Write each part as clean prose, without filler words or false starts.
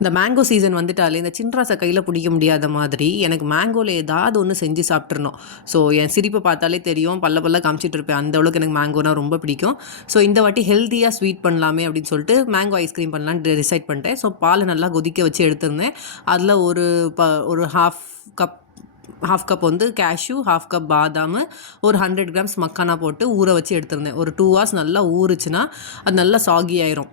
இந்த mango season வந்துட்டாலே இந்த சின்ராசை கையில் பிடிக்க முடியாத மாதிரி எனக்கு மேங்கோவில் ஏதாவது ஒன்று செஞ்சு சாப்பிட்றணும். ஸோ என் சிரிப்பை பார்த்தாலே தெரியும், பல்ல பல்ல காமிச்சிட்டு இருப்பேன். அந்த அளவுக்கு எனக்கு மேங்கோனா ரொம்ப பிடிக்கும். ஸோ இந்த வாட்டி ஹெல்த்தியாக ஸ்வீட் பண்ணலாமே அப்படின்னு சொல்லிட்டு மேங்கோ ஐஸ்கிரீம் பண்ணலான்னு டிசைட் பண்ணிட்டேன். ஸோ பாலை நல்லா கொதிக்க வச்சு எடுத்திருந்தேன். அதில் ஒரு ஹாஃப் கப் வந்து கேஷ்யூ, ஹாஃப் கப் பாதாம், ஒரு 100 கிராம்ஸ் மக்கானா போட்டு ஊற வச்சு எடுத்திருந்தேன். ஒரு 2 ஹவர்ஸ் நல்லா ஊறுச்சுன்னா அது நல்லா சாகி ஆயிரும்.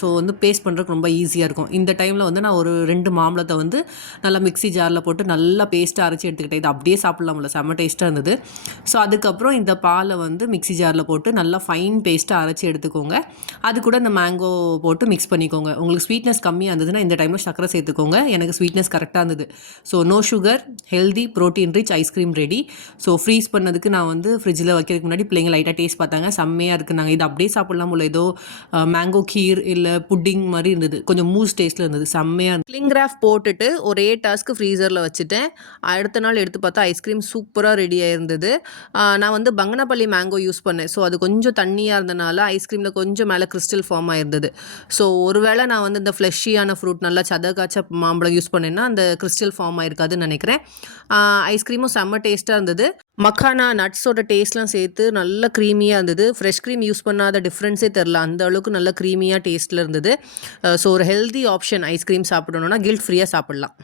ஸோ வந்து பேஸ்ட் பண்ணுறதுக்கு ரொம்ப ஈஸியாக இருக்கும். இந்த டைமில் வந்து நான் ஒரு 2 மாம்பழத்தை வந்து நல்லா மிக்ஸி ஜாரில் போட்டு நல்லா பேஸ்ட்டாக அரைச்சி எடுத்துக்கிட்டேன். இது அப்படியே சாப்பிட்லாம்ல, செம்ம டேஸ்ட்டாக இருந்தது. ஸோ அதுக்கப்புறம் இந்த பாலை வந்து மிக்ஸி ஜாரில் போட்டு நல்லா ஃபைன் பேஸ்ட்டாக அரைச்சி எடுத்துக்கோங்க. அது கூட இந்த மேங்கோ போட்டு மிக்ஸ் பண்ணிக்கோங்க. உங்களுக்கு ஸ்வீட்னஸ் கம்மியாக இருந்ததுன்னா இந்த டைமில் சர்க்கரை சேர்த்துக்கோங்க. எனக்கு ஸ்வீட்னஸ் கரெக்டாக இருந்தது. So no sugar, healthy, protein rich ice cream ready. So freeze பண்ணதுக்கு நான் வந்து ஃப்ரிட்ஜில் வைக்கிறதுக்கு முன்னாடி பிள்ளைங்க லைட்டாக டேஸ்ட் பார்த்தாங்க, செம்மையாக இருக்குது. நாங்கள் இது அப்படியே சாப்பிட்லாம் போல, ஏதோ மேங்கோ கீர் இல்லை புட்டிங் மாதிரி இருந்தது, கொஞ்சம் மூஸ் டேஸ்ட்டில் இருந்தது, செம்மையாக இருந்தது. கிளிங் ராஃப் போட்டுட்டு ஒரு 8 ஹவர்ஸ்க்கு ஃப்ரீசரில் வச்சுட்டேன். அடுத்த நாள் எடுத்து பார்த்தா ஐஸ்கிரீம் சூப்பராக ரெடியாக இருந்தது. நான் வந்து பங்கனப்பள்ளி மேங்கோ யூஸ் பண்ணேன். ஸோ அது கொஞ்சம் தண்ணியாக இருந்தனால ஐஸ்கிரீமில் கொஞ்சம் மேலே கிறிஸ்டல் ஃபார்ம் ஆயிருந்தது. ஸோ ஒருவேளை நான் வந்து இந்த ஃப்ளெஷியான ஃப்ரூட் நல்லா சதகாச்ச மாம்பழம் யூஸ் பண்ணேன்னா அந்த கிறிஸ்டல் ஃபார்ம் ஆயிருக்காதுன்னு நினைக்கிறேன். ஐஸ்கிரீமும் செம்ம டேஸ்ட்டாக இருந்தது. மக்கானா நட்ஸோட டேஸ்ட்லாம் சேர்த்து நல்ல க்ரீமியாக இருந்தது. ஃப்ரெஷ் க்ரீம் யூஸ் பண்ணாத டிஃப்ரென்ஸே தெரில, அந்த அளவுக்கு நல்ல க்ரீமியாக டேஸ்ட்டில் இருந்தது. ஸோ ஒரு ஹெல்தி ஆப்ஷன் ஐஸ்கிரீம் சாப்பிடணுன்னா கில்ட் ஃப்ரீயாக சாப்பிட்லாம்.